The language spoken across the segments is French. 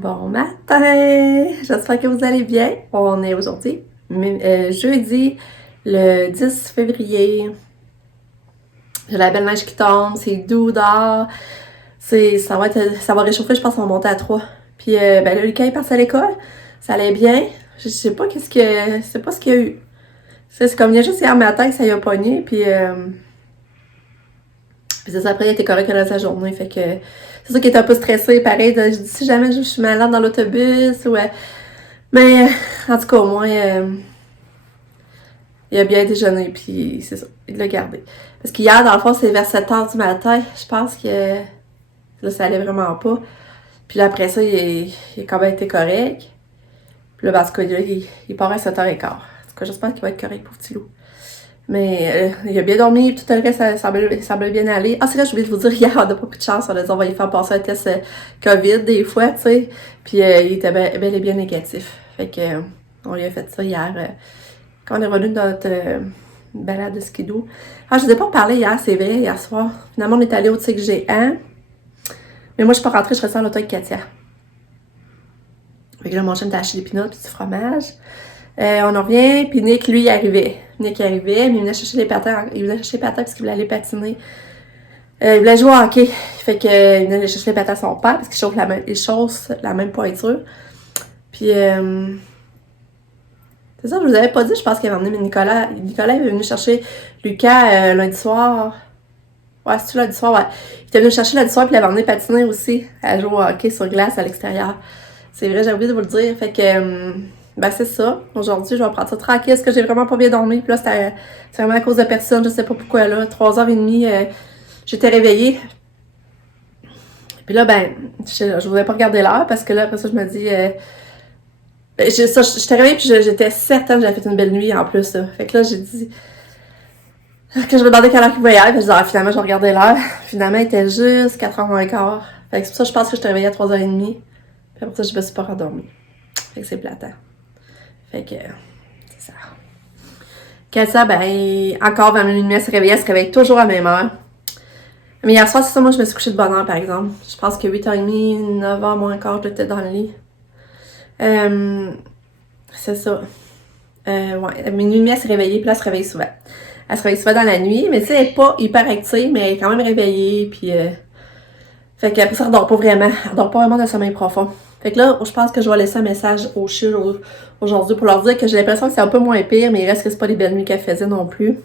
Bon matin! J'espère que vous allez bien. On est aujourd'hui, jeudi, le 10 février. J'ai la belle neige qui tombe, c'est doux dehors. Ça va réchauffer, je pense qu'on va monter à 3. Puis là, Lucas est parti à l'école. Ça allait bien. Je sais pas ce qu'il y a eu. C'est comme il y a juste hier matin que ça y a pogné. Puis c'est ça, après, il était correct le reste de la journée. Fait que c'est ça qui est un peu stressé, pareil. Je dis si jamais je suis malade dans l'autobus, ouais. Mais en tout cas, au moins, il a bien déjeuné, puis c'est ça, il l'a gardé. Parce qu'hier, dans le fond, c'est vers 7h du matin. Je pense que là, ça allait vraiment pas. Puis là, après ça, il a quand même été correct. Puis là, parce que là, il part à 7h15. En tout cas, j'espère qu'il va être correct pour petit loup. Mais il a bien dormi, tout le reste, ça semblait bien aller. Ah, c'est là, j'ai oublié de vous dire, hier, on n'a pas pris de chance. On a dit, on va lui faire passer un test COVID des fois, tu sais. Puis il était bel et bien négatif. Fait que on lui a fait ça hier, quand on est revenu de notre balade de skidoo. Ah, je ne vous ai pas parlé hier, c'est vrai, hier soir. Finalement, on est allé au Tigre Géant. Mais moi, je suis pas rentrée, je restais en auto avec Katia. Fait que là, mon chum t'a acheté des peanuts et du fromage. On en revient, puis Nick, lui, il arrivait. Nick arrivait, mais il venait chercher les patins. Il venait chercher les patins parce qu'il voulait aller patiner. Il voulait jouer au hockey. Fait que il venait aller chercher les patins à son père parce qu'il chausse la même pointure. Puis c'est ça, je vous avais pas dit, je pense qu'il avait emmené Nicolas. Nicolas est venu chercher Lucas lundi soir. Ouais, c'est-tu lundi soir? Ouais. Il était venu le chercher lundi soir, puis il avait emmené patiner aussi à jouer au hockey sur glace à l'extérieur. C'est vrai, j'ai oublié de vous le dire. Fait que ben c'est ça. Aujourd'hui, je vais prendre ça tranquille parce que j'ai vraiment pas bien dormi. Puis là, c'est vraiment à cause de personne. Je sais pas pourquoi là. 3h30, j'étais réveillée. Puis là, ben, je voulais pas regarder l'heure parce que là, après ça, je me dis... j'étais réveillée puis j'étais certaine que j'avais fait une belle nuit en plus. Là. Fait que là, j'ai dit... Que je me demandais quelle heure qu'il voyait. Puis je disais, finalement, je regardais l'heure. Finalement, il était juste 4h15. Fait que c'est pour ça que je pense que j'étais réveillée à 3h30. Puis après ça, je me suis pas rendormie. Fait que c'est platant. Fait que, c'est ça. Katia, ben, encore 20 minutes, elle se réveillait. Elle se réveille toujours à la même heure. Mais hier soir, c'est ça, moi, je me suis couchée de bonne heure, par exemple. Je pense que 8h30, 9h moins quart, j'étais dans le lit. C'est ça. Ouais, minuit, elle se réveillait, puis là, elle se réveille souvent. Elle se réveille souvent dans la nuit, mais tu sais, elle est pas hyper active, mais elle est quand même réveillée, puis... Fait qu'après ça, elle dort pas vraiment. Elle dort pas vraiment de sommeil profond. Fait que là, je pense que je vais laisser un message aux chiots aujourd'hui pour leur dire que j'ai l'impression que c'est un peu moins pire, mais il reste que c'est pas les belles nuits qu'elle faisait non plus.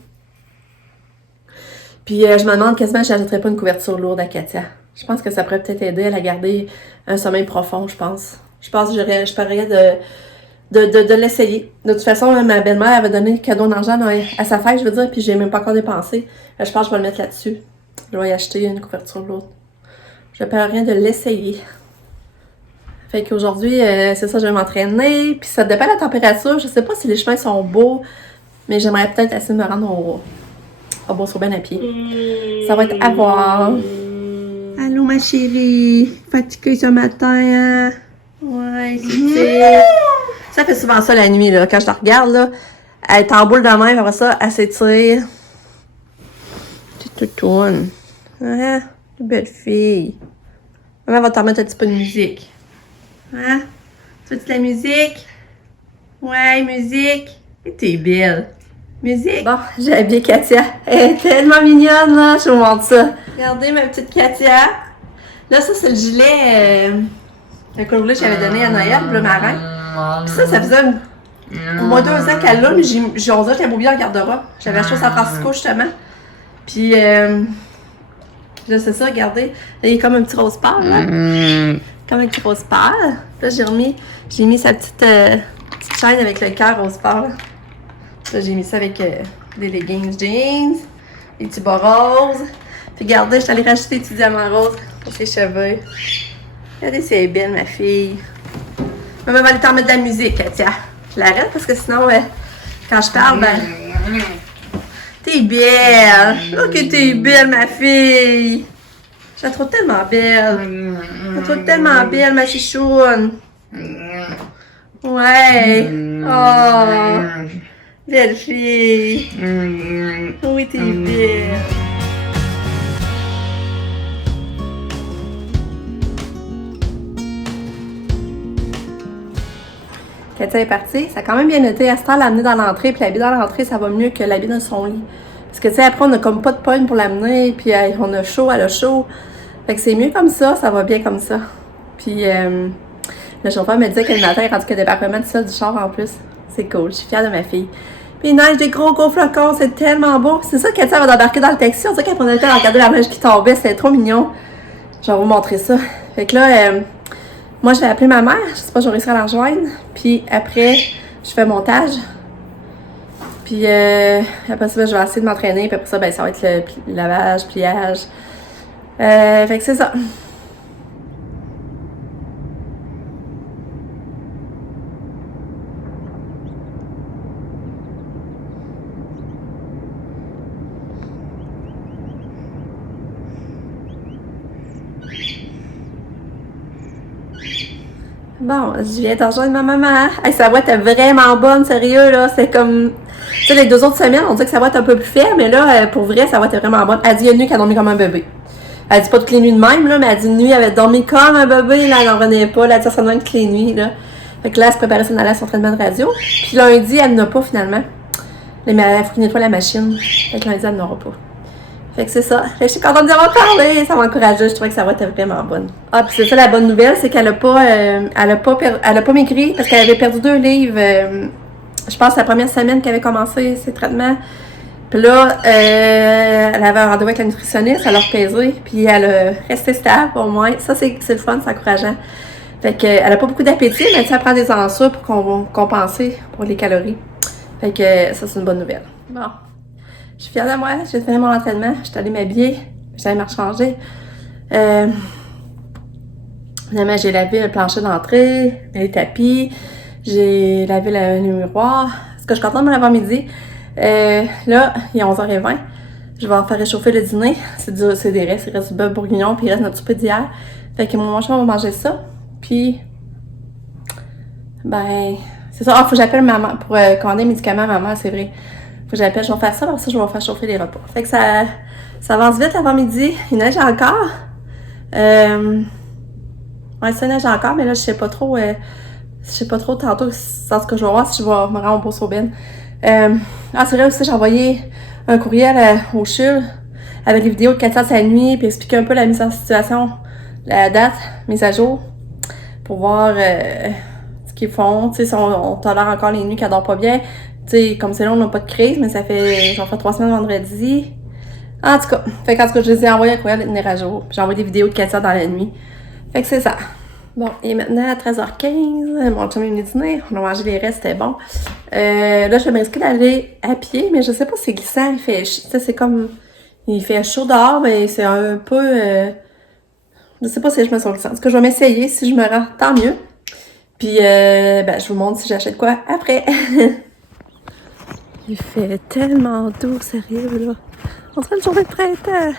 Puis je me demande quasiment si j'ajouterais pas une couverture lourde à Katia. Je pense que ça pourrait peut-être aider à la garder un sommeil profond, je pense. Je pense que je parlerais de l'essayer. De toute façon, ma belle-mère avait donné le cadeau d'argent à sa fête, je veux dire, puis j'ai même pas encore dépensé. Je pense que je vais le mettre là-dessus. Je vais y acheter une couverture lourde. Je parlerais de l'essayer. Fait qu'aujourd'hui, c'est ça, je vais m'entraîner. Puis ça dépend de la température. Je sais pas si les chemins sont beaux, mais j'aimerais peut-être essayer de me rendre au Beau-sur-Ben à pied. Ça va être à voir. Allô, ma chérie. Fatiguée ce matin, hein? Ouais, c'est ça fait souvent ça la nuit, là. Quand je la regarde, là, elle est en boule de même. Après ça, elle s'étire. C'est tout tourne. Hein? Belle fille. Maman va t'en mettre un petit peu de musique. Hein? Tu veux de la musique? Ouais, musique. Et t'es belle. Musique. Bon, j'ai habillé Katia. Elle est tellement mignonne, là. Je vous montre ça. Regardez ma petite Katia. Là, ça, c'est le gilet un col roulé que j'avais donné à Noël, bleu marin. Puis ça faisait au moins 2 ans qu'elle l'a, mais on dirait qu'elle est bien en garde-robe. J'avais acheté à San Francisco, justement. Puis, là, c'est ça, regardez. Là, il est comme un petit rose pâle, là. Comme un petit rose pâle. Là, j'ai mis sa petite chaîne avec le cœur rose pâle. Là, j'ai mis ça avec des leggings jeans, des petits bas roses. Puis regardez, je suis allée racheter des petits diamants roses pour ses cheveux. Regardez si elle est belle, ma fille. Maman va aller t'en mettre de la musique, Katia. Je l'arrête parce que sinon, quand je parle, ben... T'es belle! Oh que t'es belle, ma fille! Je la trouve tellement belle! Je la trouve tellement belle, ma chichoune! Ouais! Oh! Belle fille! Oui, t'es belle! Katia est partie. Ça a quand même bien été. Esther l'a amenée dans l'entrée, puis l'habiller dans l'entrée, ça va mieux que l'habiller dans son lit. Parce que, tu sais, après, on a comme pas de pogne pour l'amener, puis on a chaud, elle a chaud. Fait que c'est mieux comme ça va bien comme ça. Puis, le chauffeur me disait que le matin, il est rendu que débarquement du sol du char en plus. C'est cool, je suis fière de ma fille. Puis il neige des gros flocons, c'est tellement beau. C'est ça qu'elle va d'embarquer dans le taxi. On dirait qu'elle prenait le temps de regarder la neige qui tombait, c'était trop mignon. Je vais vous montrer ça. Fait que là, moi je vais appeler ma mère, je sais pas si je vais réussir à la rejoindre. Puis après, je fais montage. Puis après ça, je vais essayer de m'entraîner. Puis après ça, ben, ça va être le lavage, pliage. Fait que c'est ça. Bon, je viens de rejoindre ma maman. Hey, sa voix était vraiment bonne, sérieux, là. C'est comme... Tu sais, les 2 autres semaines, on dit que sa voix est un peu plus faible, mais là, pour vrai, sa voix était vraiment bonne. Elle dit il y a une nuit qu'elle a dormi comme un bébé. Elle dit pas toutes les nuits de même, là, mais elle dit une nuit, elle avait dormi comme un bébé, là, elle n'en revenait pas. Là, elle dit ça de même toutes les nuits, là. Fait que là, elle se préparait son aller à son entraînement de radio. Puis lundi, elle n'a pas, finalement. Mais elle faut qu'elle nettoie la machine. Fait que lundi, elle n'aura pas. Fait que c'est ça. Fait que je suis contente d'y avoir parlé. Ça m'a encouragée. Je trouvais que sa voix était vraiment bonne. Ah, puis c'est ça la bonne nouvelle, c'est qu'elle a pas maigri parce qu'elle avait perdu 2 livres. Je pense la première semaine qu'elle avait commencé ses traitements. Puis là, elle avait un rendez-vous avec la nutritionniste, elle a repesé, puis elle a resté stable au moins. Ça, c'est le fun, c'est encourageant. Fait qu'elle a pas beaucoup d'appétit, mais elle prend des ensucres pour compenser pour les calories. Fait que ça, c'est une bonne nouvelle. Bon. Je suis fière de moi, j'ai fait mon entraînement, je suis allée m'habiller, j'ai allée me rechanger. Finalement, j'ai lavé le plancher d'entrée, les tapis, j'ai lavé le miroir. Parce que je suis contente de l'avant-midi. Là, il est 11h20. Je vais faire réchauffer le dîner. C'est des restes, il reste du bœuf bourguignon, puis il reste notre soupe d'hier. Fait que mon manchon va manger ça. Puis, ben, c'est ça. Ah, faut que j'appelle maman pour commander les médicaments à maman, c'est vrai. Faut que j'appelle, je vais faire ça, alors ça, je vais faire chauffer les repas. Fait que ça avance vite l'avant-midi. Il neige encore. Ouais, ça neige encore, mais là, je sais pas trop tantôt, c'est ce que je vais voir si je vais me rendre au Beauce-Aubin. C'est vrai aussi, j'ai envoyé un courriel au CHUL avec les vidéos de Katia de sa nuit, puis expliquer un peu la mise en situation, la date, mise à jour, pour voir ce qu'ils font. Tu sais, on tolère encore les nuits qu'elle dort pas bien. Tu sais, comme c'est là, on n'a pas de crise, mais ça fait 3 semaines vendredi. En tout cas, je les ai envoyé un courriel de tenir à jour. J'ai envoyé des vidéos de Katia dans la nuit. Fait que c'est ça. Bon, et maintenant, à 13h15, mon chum est venu dîner. On a mangé les restes, c'était bon. Là, je me risquer d'aller à pied, mais je sais pas si c'est glissant. Il fait, tu sais, c'est comme... Il fait chaud dehors, mais c'est un peu... je sais pas si je me sens glissant. En tout cas, je vais m'essayer. Si je me rends, tant mieux. Puis, ben, je vous montre si j'achète quoi après. Il fait tellement doux, sérieux, là. On dirait une journée de printemps.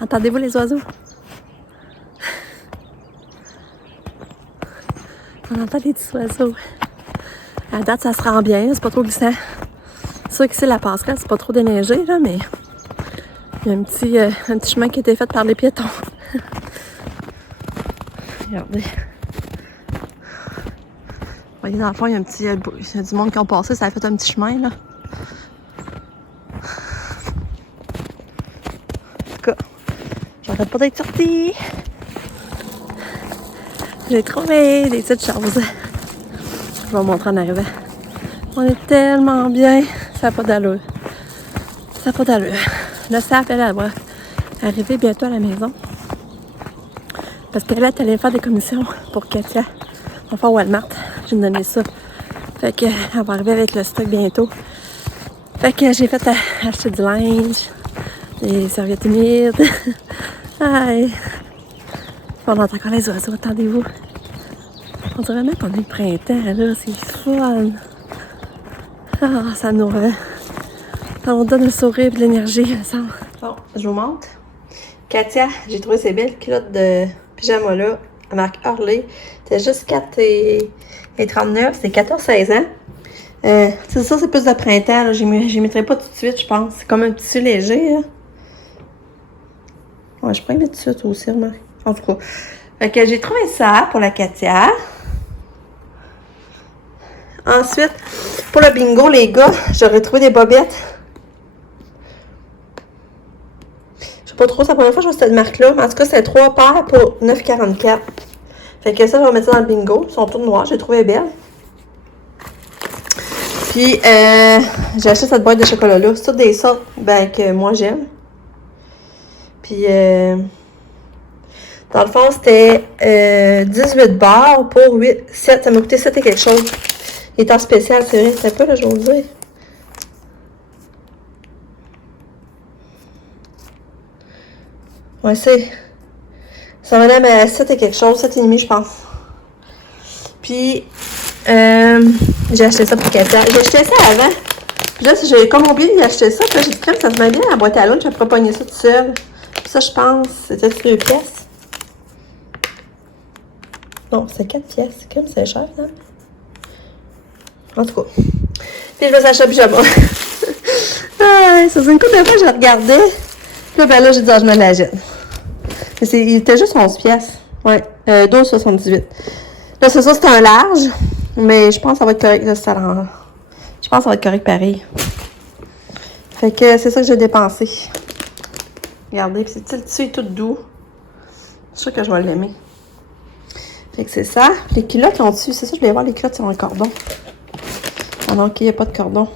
Entendez-vous les oiseaux? On entend des petits oiseaux. À date, ça se rend bien, c'est pas trop glissant. C'est sûr que c'est la passerelle, c'est pas trop déneigé, là, mais il y a un petit chemin qui a été fait par les piétons. Regardez. Vous voyez, dans le fond, il y a du monde qui ont passé, ça a fait un petit chemin, là. En tout cas, j'arrête pas d'être sortie. J'ai trouvé des petites choses. Je vais vous montrer en arrivant. On est tellement bien. Ça n'a pas d'allure. Ça n'a pas d'allure. Le staff, elle va arriver bientôt à la maison. Parce qu'elle est allée faire des commissions pour Katia. On va faire Walmart. Je vais lui donner ça. Fait qu'elle va arriver avec le stock bientôt. Fait que j'ai fait acheter du linge, des serviettes humides. Aïe. On entend encore les oiseaux, attendez-vous. On dirait vraiment qu'on est le printemps, là, c'est fun. Ah, ça nous donne un sourire et de l'énergie, il me semble. Bon, je vous montre. Katia, j'ai trouvé ces belles culottes de pyjama là, à marque Hurley. C'était juste 4,39, c'est 14-16 ans. C'est ça, c'est plus de printemps, là. J'y mettrai pas tout de suite, je pense. C'est comme un tissu léger, là. Ouais, je pourrais y mettre tout de suite aussi, remarque. En tout cas. Fait que j'ai trouvé ça pour la Katia. Ensuite, pour le bingo, les gars, j'aurais trouvé des bobettes. Je sais pas trop, c'est la première fois que je vois cette marque-là. En tout cas, c'est 3 paires pour 9,44. Fait que ça, je vais mettre ça dans le bingo. Ils sont toutes noires, j'ai trouvé belle. Puis, j'ai acheté cette boîte de chocolat-là. C'est toutes des sortes que moi, j'aime. Puis, dans le fond, c'était 18 barres pour 7. Ça m'a coûté 7 et quelque chose. Il est en spécial, c'est vrai. C'est pas, là, je vais vous dire. Ouais, ça va aller à 7 et quelque chose, 7,5 je pense. Puis, j'ai acheté ça pour Katia. J'ai acheté ça avant. Puis là, j'ai comme oublié d'acheter ça. Puis là, j'ai dit, crème, ça se met bien à la boîte à lunch. Je pourrais pogner ça tout seul. Puis ça, je pense, c'était 2 pièces. Non, c'est 4 pièces. Crème, c'est cher, hein? En tout cas. Puis je vais s'acheter un pyjama. Ça faisait une couple de fois que je le regardais. Puis là, ben là, j'ai dit, je me la jette. Il était juste 11 pièces. Ouais, 12,78. Là, c'est ça, c'est un large. Mais je pense que ça va être correct. Là, je pense que ça va être correct pareil. Fait que c'est ça que j'ai dépensé. Regardez, puis le tissu est tout doux. Je suis sûre que je vais l'aimer. Fait que c'est ça. Les culottes ont dessus. C'est ça, je voulais voir les culottes sur un cordon. Ah non, ok, il n'y a pas de cordon.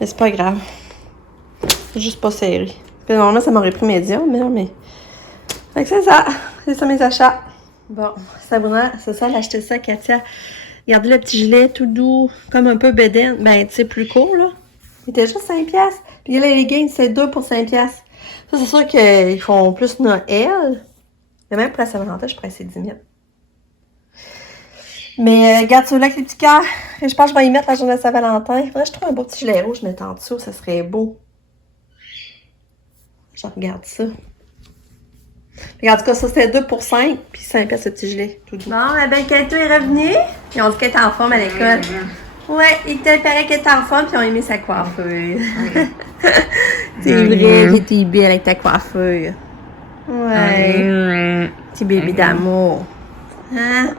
Mais c'est pas grave. C'est juste pas serré. Puis normalement, ça m'aurait pris médium, mais... Fait que c'est ça. C'est ça mes achats. Bon, Sabrina, c'est ça, elle a acheté ça à Katia. Regardez le petit gilet tout doux, comme un peu bédaine. Ben, tu sais, plus court, là. Il était juste 5$. Puis là, les gains, c'est 2 pour 5$. Ça, c'est sûr qu'ils font plus Noël. Mais même pour la Saint-Valentin, je pourrais essayer 10 000. Mais regarde celui-là avec les petits cœurs. Je pense que je vais y mettre la journée de Saint-Valentin. Faudrait que je trouve un beau petit gilet rouge, je mette en dessous, ça serait beau. Je regarde ça. Regarde, en tout cas, ça c'était 2 pour 5, puis 5$ ce petit gilet. Tout doux. Bon, la belle Kato est revenue. Ils ont dit qu'elle était en forme à l'école. Ouais, il paraît qu'elle était en forme, puis ils ont aimé sa coiffure. C'est vrai, j'étais belle avec ta coiffure. Ouais. Petit bébé d'amour. Hein?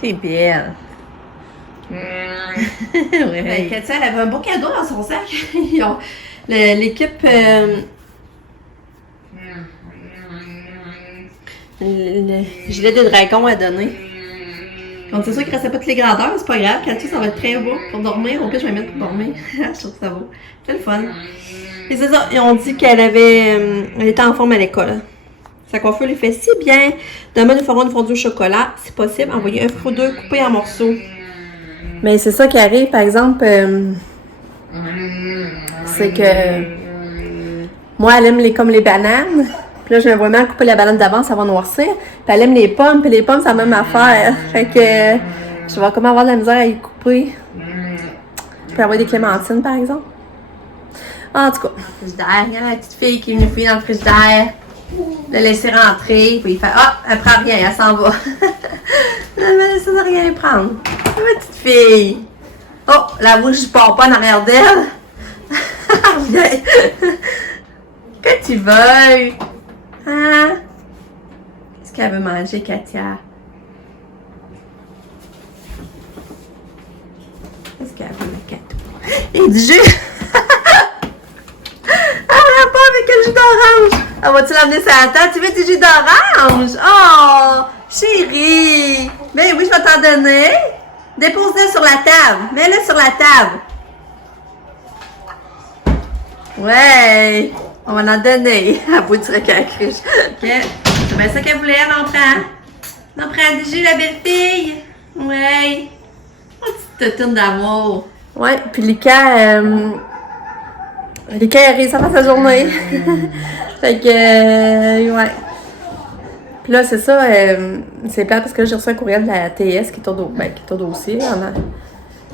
T'es belle. Ouais. Katia, elle avait un beau cadeau dans son sac. L'équipe... le gilet de dragon à donner. Donc c'est sûr qu'il ne restait pas toutes les grandeurs, c'est pas grave. Katia, ça va être très beau pour dormir. Au pire, je vais mettre pour dormir. Je trouve que ça vaut. C'est le fun. Et c'est ça, ils ont dit qu'elle elle était en forme à l'école. Sa coiffure lui fait si bien. Demain, nous ferons une fondue au chocolat. C'est possible, envoyer un fruit ou deux coupé en morceaux. Mais c'est ça qui arrive, par exemple, c'est que moi, elle aime comme les bananes. Puis là, je vais vraiment couper la banane d'avance, ça va noircir. Puis elle aime les pommes, puis les pommes, c'est la même affaire. Fait que je vais comment avoir de la misère à y couper. Je peux avoir des clémentines, par exemple. En tout cas, dans le frigidaire, il y a la petite fille qui est venue fouiller dans le frigidaire. Le laisser rentrer, puis il fait « Ah, elle prend rien, elle s'en va. » Elle m'a laissé de rien prendre. Ma petite fille. Oh, la bouche, je pars pas en arrière d'elle. Viens. Que tu veuilles. Hein? Qu'est-ce qu'elle veut manger, Katia? Qu'est-ce qu'elle veut, Katia? Et du jus! Elle n'a pas avec le jus d'orange! Ah, vas-tu l'amener sur la table? Tu veux du jus d'orange? Oh! Chérie! Ben oui, je vais t'en donner. Dépose-le sur la table. Mets-le sur la table. Ouais! On va en donner. À bout de truc à la cruche. OK. C'est bien ça qu'elle voulait, elle en prend. On en prend du jus, la belle fille. Ouais. Oh, petite tourne d'amour. Ouais, puis Lika, elle ça va sa journée. Fait que, ouais. Puis là, c'est ça, c'est plate parce que là, j'ai reçu un courriel de la TS qui est au dossier.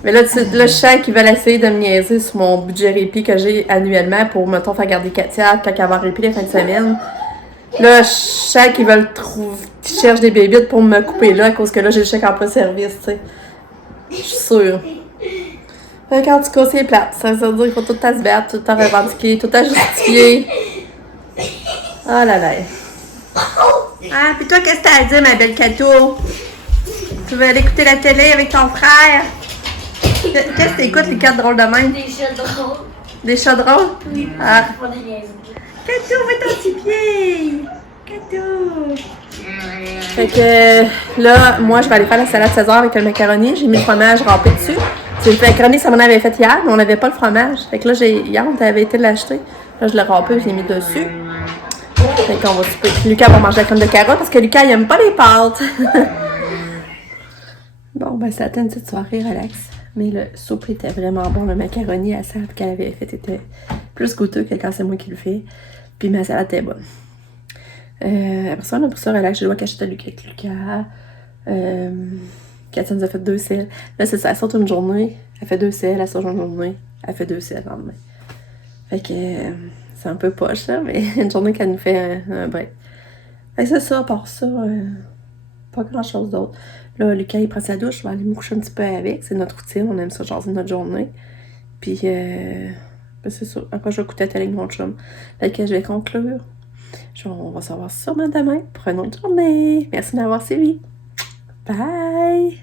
Mais là, je sens qu'ils veulent essayer de me niaiser sur mon budget répit que j'ai annuellement pour, mettons, faire garder Katia quand elle va répit les fins de semaine. Là, je sens qu'ils veulent qu'ils cherchent des bébites pour me couper là, à cause que là, j'ai le chèque emploi service, tu sais. Je suis sûre. Fait qu'en tout cas, c'est plate. Ça veut dire qu'il faut tout le temps se battre, tout le temps revendiquer, tout le temps justifier. Oh là là. Ah, puis toi, qu'est-ce que t'as à dire, ma belle Kato? Tu veux aller écouter la télé avec ton frère? Qu'est-ce que t'écoutes, les 4 drôles de même? Des chats drôles. Des chats drôles? Oui, Ah. pas des niaiseries. Cadeau, mets ton petit pied! Cadeau! Fait que là, moi, je vais aller faire la salade César avec le macaroni. J'ai mis le fromage râpé dessus. C'est le macaroni, ça m'en avait fait hier, mais on n'avait pas le fromage. Fait que là, hier, on avait été l'acheter. Là, je l'ai râpé, je l'ai mis dessus. Fait qu'on va souper. Lucas va manger la crème de carotte parce que Lucas, il aime pas les pâtes. Bon, ben, c'était une petite soirée relax. Mais le soupe était vraiment bon. Le macaroni à salade qu'elle avait fait était plus goûteux que quand c'est moi qui le fais. Puis ma salade était bonne. Après ça, on a pris ça relax. Je dois cacher à Lucas avec Lucas. Katia nous a fait 2 selles. Là, c'est ça. Elle sort une journée. Elle fait 2 selles. Elle sort une journée. Elle fait 2 selles le lendemain. Fait que c'est un peu poche, là. Mais une journée qu'elle nous fait un break. Fait que c'est ça. À part ça, pas grand chose d'autre. Là, Lucas, il prend sa douche. Je vais aller me coucher un petit peu avec. C'est notre routine. On aime ça, jaser notre journée. Puis, ben, c'est ça. Après, je vais écouter la télé avec mon chum. Fait que je vais conclure. On va savoir sûrement demain pour une autre journée. Merci d'avoir suivi. Bye!